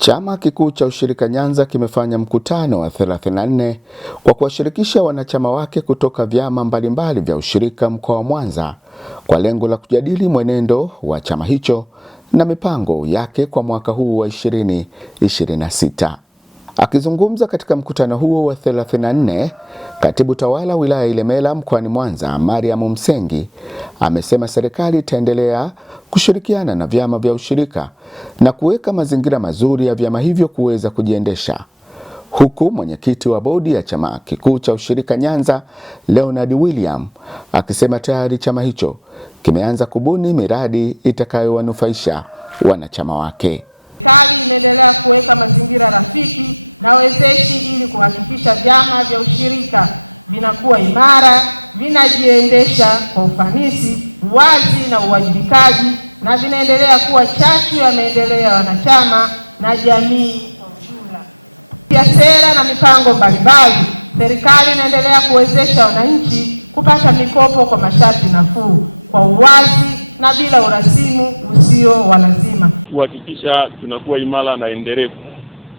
Chama kikuu cha ushirika Nyanza kimefanya mkutano wa 34 kwa kuwashirikisha wanachama wake kutoka vyama mbalimbali vya ushirika mkoa wa Mwanza kwa lengo la kujadili mwenendo wa chama hicho na mipango yake kwa mwaka huu wa 2026. Akizungumza katika mkutano huo wa 34, Katibu Tawala Wilaya Ilemela mkoani Mwanza, Mariam Msengi, amesema serikali itaendelea kushirikiana na vyama vya ushirika na kuweka mazingira mazuri ya vyama hivyo kuweza kujiendesha. Huku mwenyekiti wa bodi ya chama kikuu cha ushirika Nyanza, Leonard William, akisema tayari chama hicho kimeanza kubuni miradi itakayowanufaisha wanachama wake. Serikali inaendelea kuweka mazingira rafiki na wezeshi ili kuhakikisha vyama vya ushirika vinakuwa imara, vinajiendesha kwa ufanisi, uwazi na uwajibikaji, na vinaendelea kuwa chachu ya maendeleo ya wanachama na jamii kwa ujumla. Pia sera na mipango mbalimbali, serikali inaendelea kuwezesha wananchi kupata mikopo kwa masharti nafuu, kwa uwazi na bila urasimu usio wa lazima. Kuhakikisha tunakuwa imara na endelevu,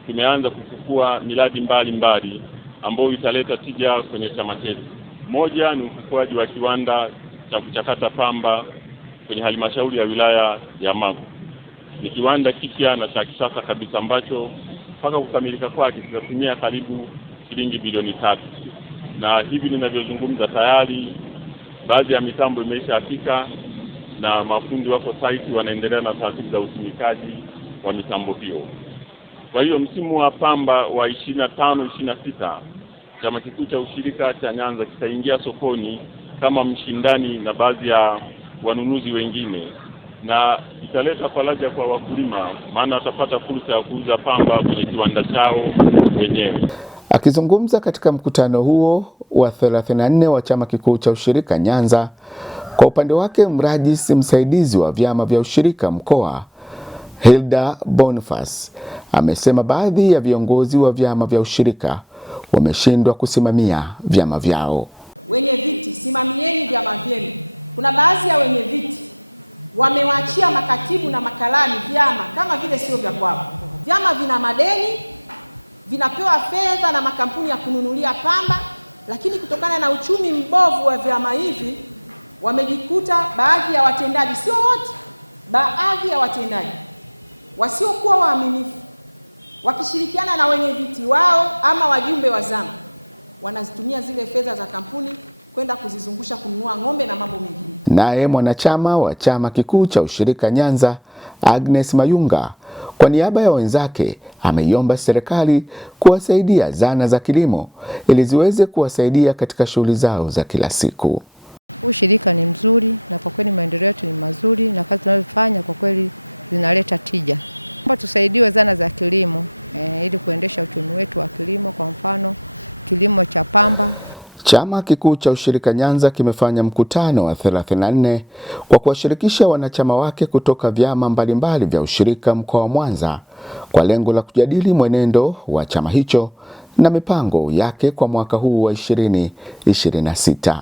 tumeanza kufufua miradi mbalimbali ambayo italeta tija kwenye chama chetu. Moja ni ufufuaji wa kiwanda cha kuchakata pamba kwenye halmashauri ya wilaya ya Magu. Ni kiwanda kipya na cha kisasa kabisa ambacho mpaka kukamilika kwake kitatumia karibu shilingi bilioni 3. Na hivi ninavyozungumza tayari baadhi ya mitambo imeshafika na mafundi wako site wanaendelea na taratibu za usimikaji wa mitambo hiyo. Kwa hiyo msimu wa pamba wa 25-26 chama kikuu cha ushirika cha Nyanza kitaingia sokoni kama mshindani na baadhi ya wanunuzi wengine, na italeta faraja kwa wakulima, maana watapata fursa ya kuuza pamba kwenye kiwanda chao wenyewe. Akizungumza katika mkutano huo wa 34 wa chama kikuu cha ushirika Nyanza, kwa upande wake mrajisi msaidizi wa vyama vya ushirika mkoa, Hilda Boniface, amesema baadhi ya viongozi wa vyama vya ushirika wameshindwa kusimamia vyama vyao. Wenye viti, simamieni vyama vyenu. Kuna baadhi ya wenye viti wamewaachia makatibu na makalani vyama kama vile sio vya kwao. Vyama vina madeni, vinapewa fedha na makampuni ya kununulia pamba, lakini kutokana na uchumi mbovu wa vyama hivi wamejikuta baadhi ya watendaji, sio wote, baadhi ya watendaji wasiokuwa waaminifu wakishirikiana na wenye viti wao ama wajumbe wa zama wanazitumia zile fedha za kampuni kwenda kuzizungusha kununua ng'ombe na mambo mengine. Naye mwanachama wa chama kikuu cha ushirika Nyanza, Agnes Mayunga, kwa niaba ya wenzake ameiomba serikali kuwasaidia zana za kilimo ili ziweze kuwasaidia katika shughuli zao za kila siku. Ushirika ni mzuri na kwa kweli maendeleo yetu ni mazuri na kazi tunazofanya kwa kweli zinaleta tija. Tusaidiwe zana za kilimo ili kuendesha uchumi wetu wa kilimo, kwa mfano kilimo cha pamba. Chama kikuu cha ushirika Nyanza kimefanya mkutano wa 34 kwa kuwashirikisha wanachama wake kutoka vyama mbalimbali vya ushirika mkoa wa Mwanza kwa lengo la kujadili mwenendo wa chama hicho na mipango yake kwa mwaka huu wa 2026.